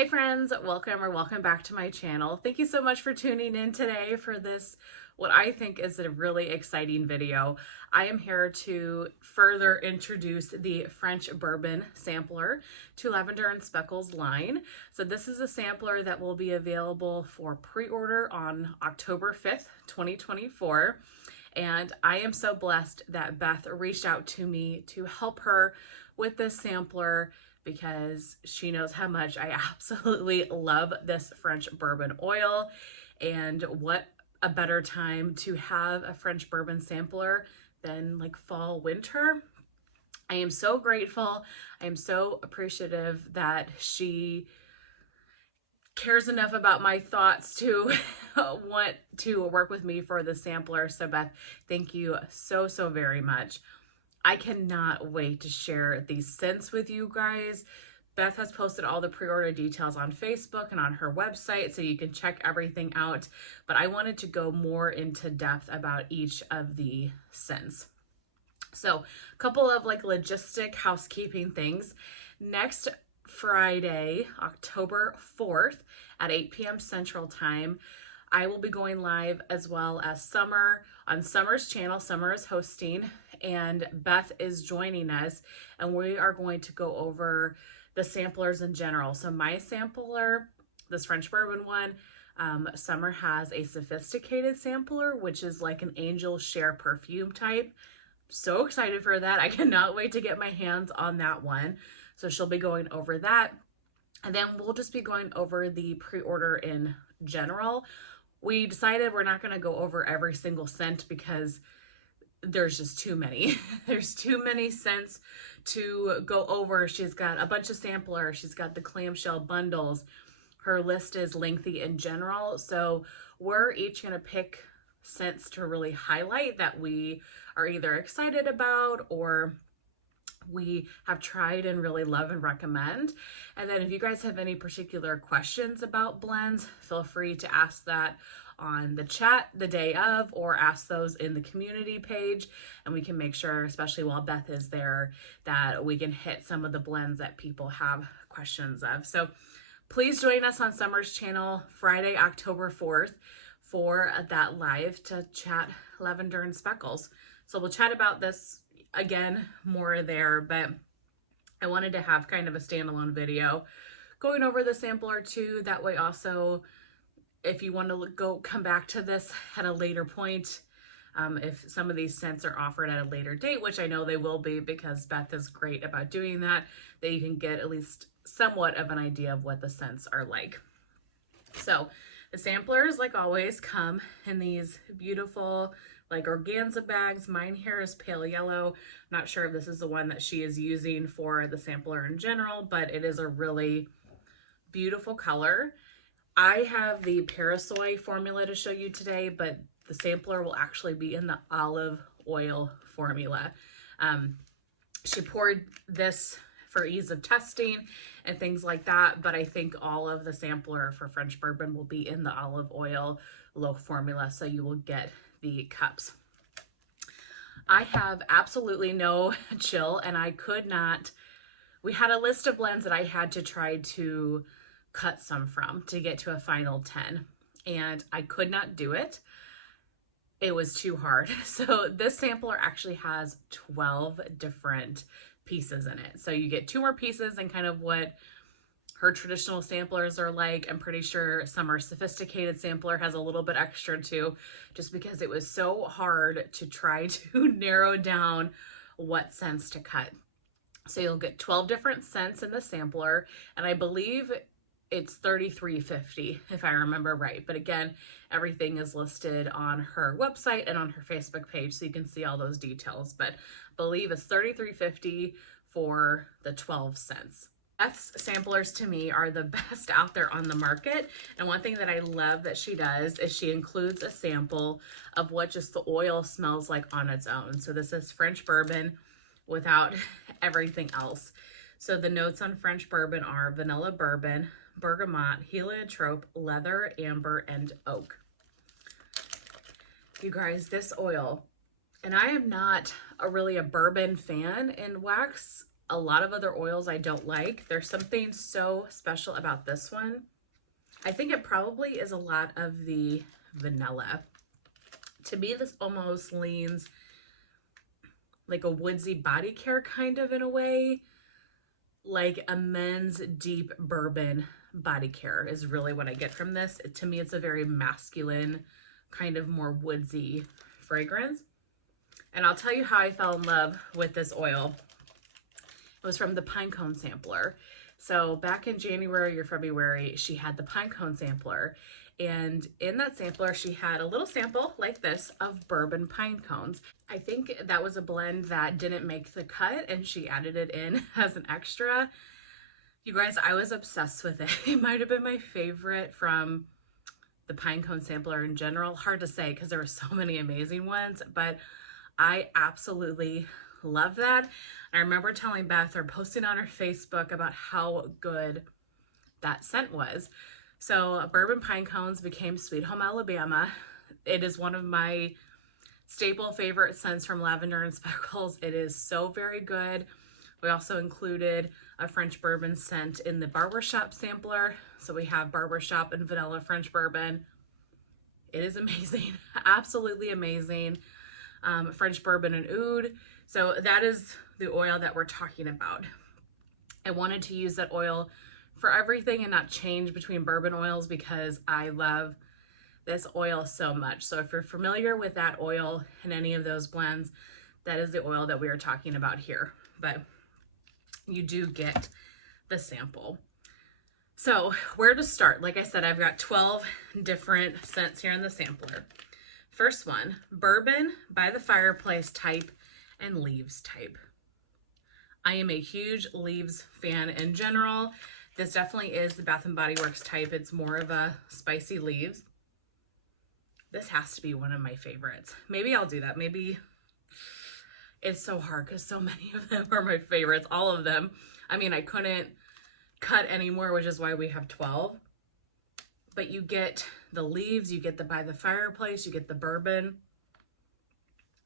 Hi friends, welcome back to my channel. Thank you so much for tuning in today for this, what I think is a really exciting video. I am here to further introduce the French Bourbon Sampler to Lavender and Speckles line. So this is a sampler that will be available for pre-order on October 5th, 2024. And I am so blessed that Beth reached out to me to help her with this sampler because she knows how much I absolutely love this French bourbon oil. And what a better time to have a French bourbon sampler than like fall, winter. I am so grateful. I am so appreciative that she cares enough about my thoughts to want to work with me for the sampler. So Beth, thank you so very much. I cannot wait to share these scents with you guys. Beth has posted all the pre-order details on Facebook and on her website, so you can check everything out. But I wanted to go more into depth about each of the scents. So a couple of like logistic housekeeping things. Next Friday, October 4th at 8 p.m. Central Time, I will be going live, as well as Summer on Summer's channel. Summer is hosting and Beth is joining us, and we are going to go over the samplers in general. So my sampler, this French bourbon one, Summer has a sophisticated sampler, which is like an angel share perfume type. So excited for that. I cannot wait to get my hands on that one. So she'll be going over that. And then we'll just be going over the pre-order in general. We decided we're not going to go over every single scent because there's just too many. There's too many scents to go over. She's got a bunch of samplers. She's got the clamshell bundles. Her list is lengthy in general. So we're each going to pick scents to really highlight that we are either excited about or we have tried and really love and recommend. And then if you guys have any particular questions about blends, feel free to ask that on the chat the day of, or ask those in the community page, and we can make sure, especially while Beth is there, that we can hit some of the blends that people have questions of. So please join us on Summer's channel Friday, October 4th for that live to chat Lavender and Speckles. So we'll chat about this again more there, but I wanted to have kind of a standalone video going over the sampler too. That way also, if you want to come back to this at a later point, if some of these scents are offered at a later date, which I know they will be because Beth is great about doing that, that you can get at least somewhat of an idea of what the scents are like. So the samplers, like always, come in these beautiful like organza bags. Mine here is pale yellow. I'm not sure if this is the one that she is using for the sampler in general, but it is a really beautiful color. I have the Parasoy formula to show you today, but the sampler will actually be in the olive oil formula. She poured this for ease of testing and things like that, but I think all of the sampler for French bourbon will be in the olive oil low formula, so you will get the cups. I have absolutely no chill, and I could not, we had a list of blends that I had to try to cut some from to get to a final 10, and I could not do it. It was too hard. So this sampler actually has 12 different pieces in it. So you get 2 more pieces and kind of what her traditional samplers are like. I'm pretty sure Summer's sophisticated sampler has a little bit extra too, just because it was so hard to try to narrow down what scents to cut. So you'll get 12 different scents in the sampler, and I believe it's $33.50 if I remember right. But again, everything is listed on her website and on her Facebook page, so you can see all those details. But I believe it's $33.50 for the 12 scents. Beth's samplers to me are the best out there on the market. And one thing that I love that she does is she includes a sample of what just the oil smells like on its own. So this is French bourbon without everything else. So the notes on French bourbon are vanilla bourbon, bergamot, heliotrope, leather, amber, and oak. You guys, this oil, and I am not really a bourbon fan in wax A lot of other oils I don't like. There's something so special about this one. I think it probably is a lot of the vanilla. To me, this almost leans like a woodsy body care kind of in a way. Like a men's deep bourbon body care is really what I get from this. To me, it's a very masculine, kind of more woodsy fragrance. And I'll tell you how I fell in love with this oil. It was from the Pine Cone Sampler. So back in January or February, she had the Pine Cone Sampler. And in that sampler, she had a little sample like this of bourbon pine cones. I think that was a blend that didn't make the cut and she added it in as an extra. You guys, I was obsessed with it. It might have been my favorite from the Pine Cone Sampler in general. Hard to say because there were so many amazing ones, but I absolutely love that. I remember telling Beth or posting on her Facebook about how good that scent was. So bourbon pine cones became Sweet Home Alabama. It is one of my staple favorite scents from Lavender and Speckles. It is so very good. We also included a French bourbon scent in the barbershop sampler. So we have barbershop and vanilla French bourbon. It is amazing, absolutely amazing. French bourbon and oud. So that is the oil that we're talking about. I wanted to use that oil for everything and not change between bourbon oils because I love this oil so much. So if you're familiar with that oil in any of those blends, that is the oil that we are talking about here. But you do get the sample. So where to start? Like I said, I've got 12 different scents here in the sampler. First one, bourbon by the fireplace type and leaves type. I am a huge leaves fan in general. This definitely is the Bath & Body Works type. It's more of a spicy leaves. This has to be one of my favorites. Maybe I'll do that. Maybe it's so hard because so many of them are my favorites, all of them. I mean, I couldn't cut anymore, which is why we have 12. But you get the leaves, you get the by the fireplace, you get the bourbon.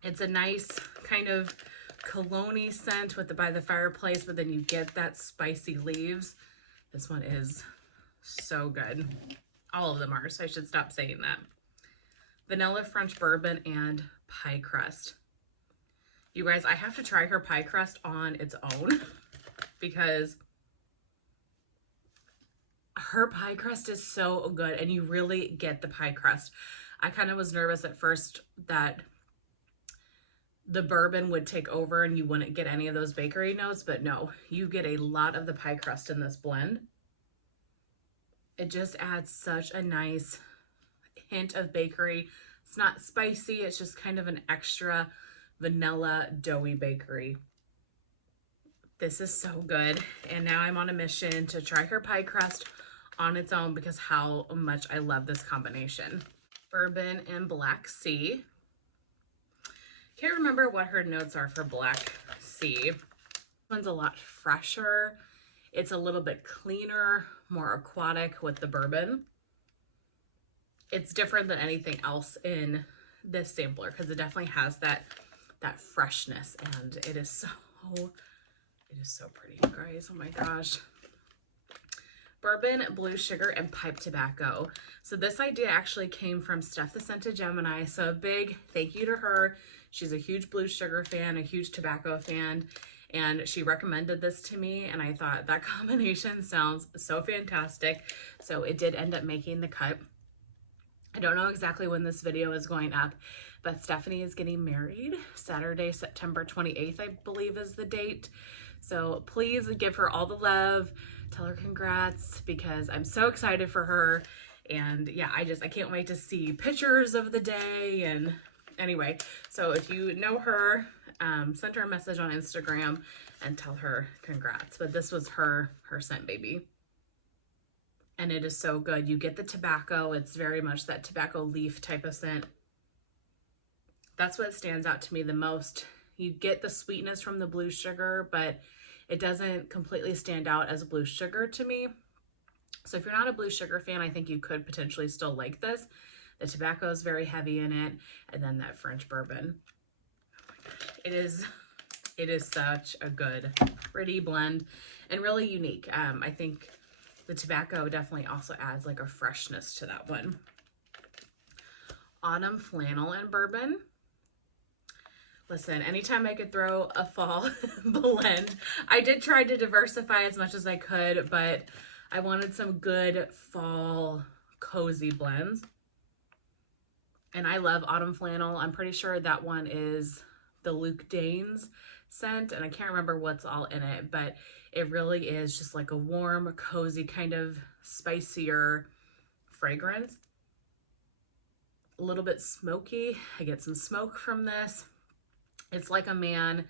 It's a nice kind of cologne-y scent with the by the fireplace, but then you get that spicy leaves. This one is so good. All of them are, so I should stop saying that. Vanilla French bourbon and pie crust. You guys, I have to try her pie crust on its own because her pie crust is so good and you really get the pie crust. I kind of was nervous at first that the bourbon would take over and you wouldn't get any of those bakery notes, but no, you get a lot of the pie crust in this blend. It just adds such a nice hint of bakery. It's not spicy, it's just kind of an extra vanilla doughy bakery. This is so good. And now I'm on a mission to try her pie crust on its own because how much I love this combination. Bourbon and Black Sea. Can't remember what her notes are for Black Sea. This one's a lot fresher. It's a little bit cleaner, more aquatic with the bourbon. It's different than anything else in this sampler because it definitely has that freshness, and it is so pretty, you guys. Oh my gosh. Bourbon, blue sugar, and pipe tobacco. So this idea actually came from Steph the Scented Gemini. So a big thank you to her. She's a huge blue sugar fan, a huge tobacco fan, and she recommended this to me, and I thought that combination sounds so fantastic. So it did end up making the cut. I don't know exactly when this video is going up, but Stephanie is getting married Saturday, September 28th, I believe is the date. So please give her all the love, tell her congrats, because I'm so excited for her. And yeah, I can't wait to see pictures of the day. And anyway, so if you know her, send her a message on Instagram and tell her congrats. But this was her scent baby. And it is so good. You get the tobacco. It's very much that tobacco leaf type of scent. That's what stands out to me the most. You get the sweetness from the blue sugar, but it doesn't completely stand out as blue sugar to me. So if you're not a blue sugar fan, I think you could potentially still like this. The tobacco is very heavy in it. And then that French bourbon. Oh my gosh. It is It is such a good, pretty blend and really unique. I think the tobacco definitely also adds like a freshness to that one. Autumn Flannel and Bourbon. Listen, anytime I could throw a fall blend, I did try to diversify as much as I could, but I wanted some good fall cozy blends. And I love Autumn Flannel. I'm pretty sure that one is the Luke Danes scent, and I can't remember what's all in it, but it really is just like a warm, cozy, kind of spicier fragrance. A little bit smoky. I get some smoke from this. It's like a man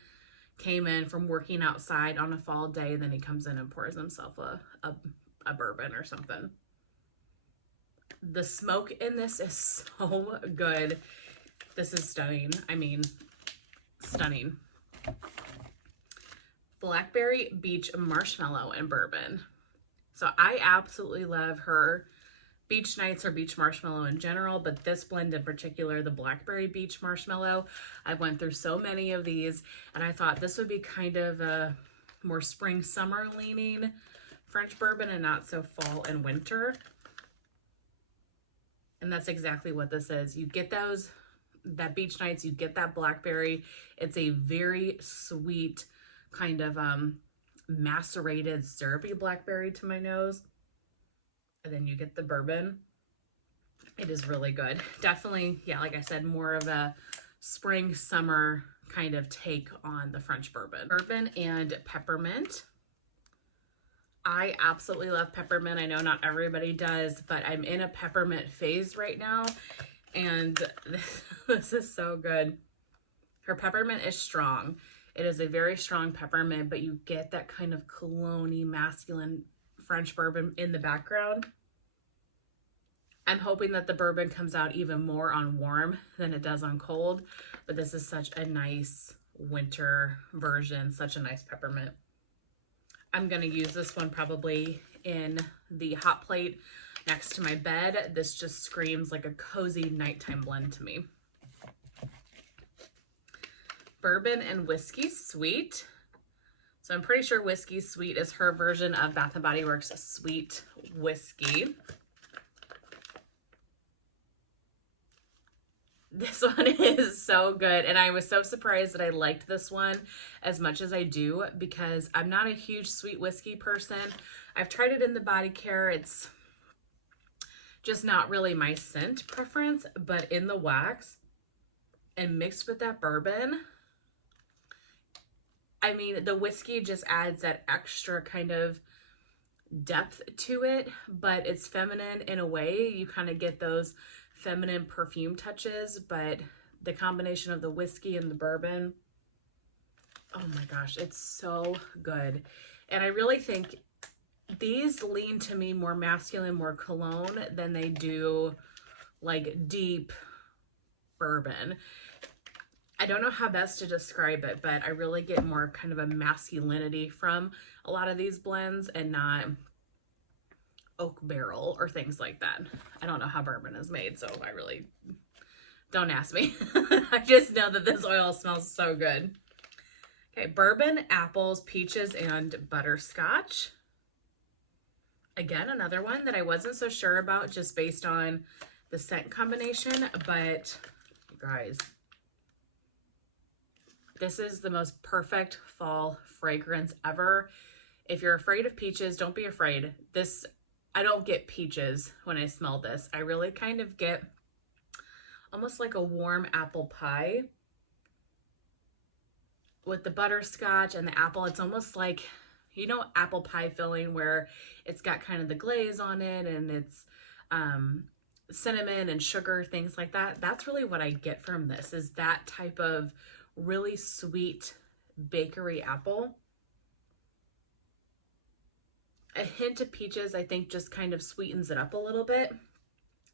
came in from working outside on a fall day, then he comes in and pours himself a bourbon or something. The smoke in this is so good. This is stunning. I mean, stunning. Blackberry Beach Marshmallow and Bourbon. So I absolutely love her beach nights or beach marshmallow in general, but this blend in particular, the Blackberry Beach Marshmallow, I went through so many of these, and I thought this would be kind of a more spring summer leaning French bourbon and not so fall and winter. And that's exactly what this is. You get that beach nights, you get that blackberry. It's a very sweet kind of macerated syrupy blackberry to my nose. And then you get the bourbon. It is really good. Definitely, yeah, like I said, more of a spring summer kind of take on the French bourbon. Bourbon and peppermint. I absolutely love peppermint. I know not everybody does, but I'm in a peppermint phase right now, and this is so good. Her peppermint is strong. It is a very strong peppermint, but you get that kind of cologne-y, masculine French bourbon in the background. I'm hoping that the bourbon comes out even more on warm than it does on cold, but this is such a nice winter version, such a nice peppermint. I'm going to use this one probably in the hot plate next to my bed. This just screams like a cozy nighttime blend to me. Bourbon and Whiskey Sweet. So I'm pretty sure Whiskey Sweet is her version of Bath & Body Works Sweet Whiskey. This one is so good, and I was so surprised that I liked this one as much as I do, because I'm not a huge sweet whiskey person. I've tried it in the body care. It's just not really my scent preference, but in the wax and mixed with that bourbon, I mean, the whiskey just adds that extra kind of depth to it, but it's feminine in a way. You kind of get those feminine perfume touches, but the combination of the whiskey and the bourbon, oh my gosh, it's so good. And I really think these lean to me more masculine, more cologne than they do like deep bourbon. I don't know how best to describe it, but I really get more kind of a masculinity from a lot of these blends and not oak barrel or things like that. I don't know how bourbon is made, so I really don't ask me. I just know that this oil smells so good. Okay, bourbon, apples, peaches, and butterscotch. Again, another one that I wasn't so sure about just based on the scent combination, but you guys, this is the most perfect fall fragrance ever. If you're afraid of peaches, don't be afraid. I don't get peaches when I smell this. I really kind of get almost like a warm apple pie with the butterscotch and the apple. It's almost like, you know, apple pie filling where it's got kind of the glaze on it and it's cinnamon and sugar, things like that. That's really what I get from this, is that type of really sweet bakery apple. A hint of peaches, I think, just kind of sweetens it up a little bit,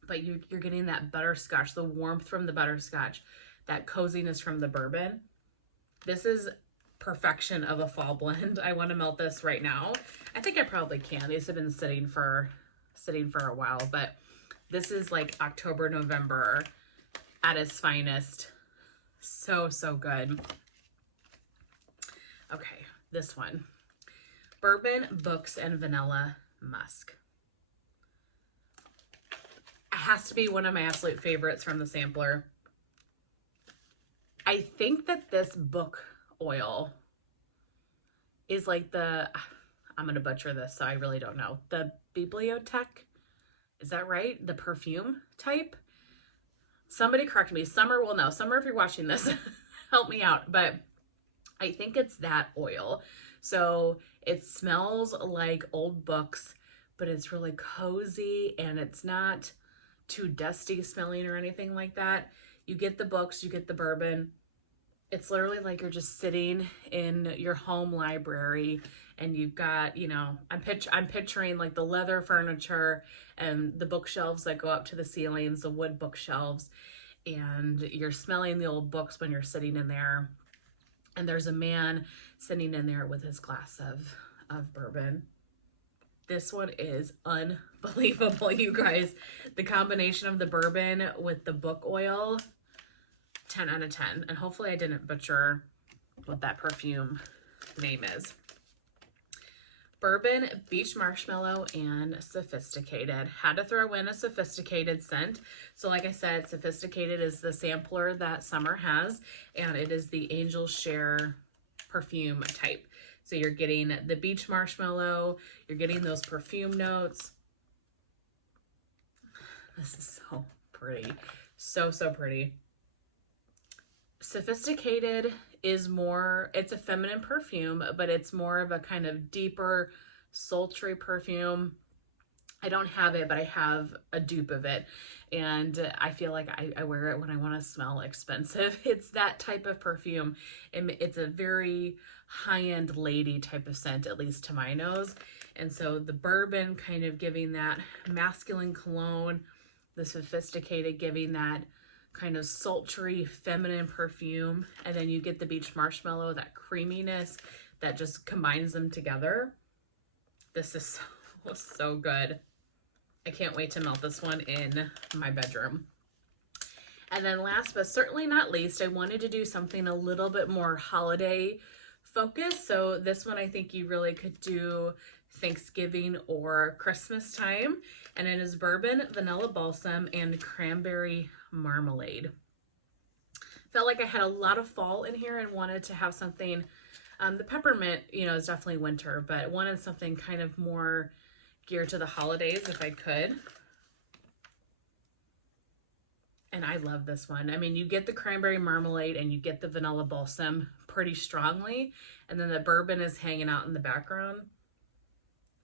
but you're getting that butterscotch, the warmth from the butterscotch, that coziness from the bourbon. This is perfection of a fall blend. I want to melt this right now. I think I probably can. These have been sitting for a while, but this is like October, November at its finest. So, so good. Okay, this one. Bourbon, Books, and Vanilla Musk. It has to be one of my absolute favorites from the sampler. I think that this book oil is like the, I'm going to butcher this, so I really don't know. The Bibliothèque, is that right? The perfume type? Somebody correct me. Summer will know. Summer, if you're watching this, help me out. But I think it's that oil. So it smells like old books, but it's really cozy and it's not too dusty smelling or anything like that. You get the books, you get the bourbon. It's literally like you're just sitting in your home library and you've got, you know, I'm picturing like the leather furniture and the bookshelves that go up to the ceilings, the wood bookshelves, and you're smelling the old books when you're sitting in there. And there's a man sitting in there with his glass of bourbon. This one is unbelievable, you guys. The combination of the bourbon with the book oil, 10 out of 10. And hopefully I didn't butcher what that perfume name is. Bourbon, Beach Marshmallow, and Sophisticated. Had to throw in a Sophisticated scent. So like I said, Sophisticated is the sampler that Summer has, and it is the Angel Share perfume type. So you're getting the beach marshmallow, you're getting those perfume notes. This is so pretty. So, so pretty. Sophisticated is more, it's a feminine perfume, but it's more of a kind of deeper, sultry perfume. I don't have it, but I have a dupe of it. And I feel like I wear it when I want to smell expensive. It's that type of perfume. It's a very high-end lady type of scent, at least to my nose. And so the bourbon kind of giving that masculine cologne, the Sophisticated giving that kind of sultry feminine perfume, and then you get the beach marshmallow, that creaminess that just combines them together. This is so good. I can't wait to melt this one in my bedroom. And then last but certainly not least, I wanted to do something a little bit more holiday focused. So this one I think you really could do Thanksgiving or Christmas time. And it is Bourbon, Vanilla Balsam, and Cranberry Marmalade. Felt like I had a lot of fall in here and wanted to have something, the peppermint, you know, is definitely winter, but wanted something kind of more geared to the holidays if I could. And I love this one. I mean, you get the cranberry marmalade and you get the vanilla balsam pretty strongly, and then the bourbon is hanging out in the background.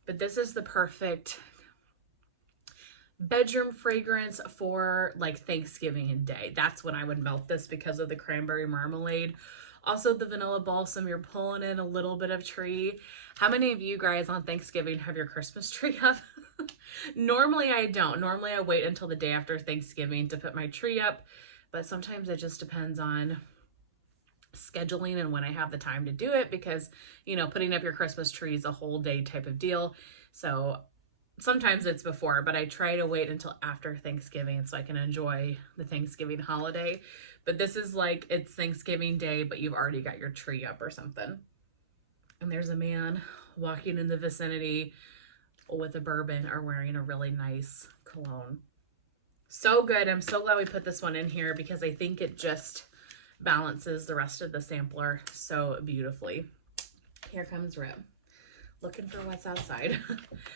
But this is the perfect bedroom fragrance for like Thanksgiving Day. That's when I would melt this because of the cranberry marmalade. Also the vanilla balsam, you're pulling in a little bit of tree. How many of you guys on Thanksgiving have your Christmas tree up? Normally I don't. Normally I wait until the day after Thanksgiving to put my tree up, but sometimes it just depends on scheduling and when I have the time to do it, because, you know, putting up your Christmas tree is a whole day type of deal. So sometimes it's before, but I try to wait until after Thanksgiving so I can enjoy the Thanksgiving holiday. But this is like, it's Thanksgiving Day, but you've already got your tree up or something. And there's a man walking in the vicinity with a bourbon or wearing a really nice cologne. So good. I'm so glad we put this one in here because I think it just balances the rest of the sampler so beautifully. Here comes Rib, looking for what's outside.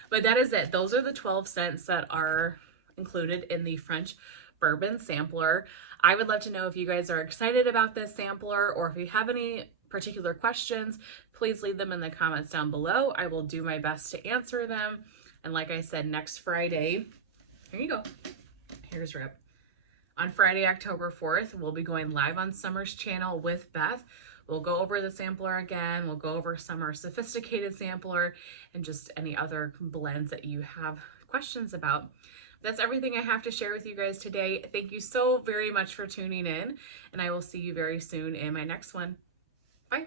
But that is it. Those are the 12 scents that are included in the French Bourbon Sampler. I would love to know if you guys are excited about this sampler, or if you have any particular questions, please leave them in the comments down below. I will do my best to answer them. And like I said, next Friday, here you go. Here's Rip. On Friday, October 4th, we'll be going live on Summer's channel with Beth. We'll go over the sampler again. We'll go over Summer's Sophisticated sampler and just any other blends that you have questions about. That's everything I have to share with you guys today. Thank you so very much for tuning in, and I will see you very soon in my next one. Bye.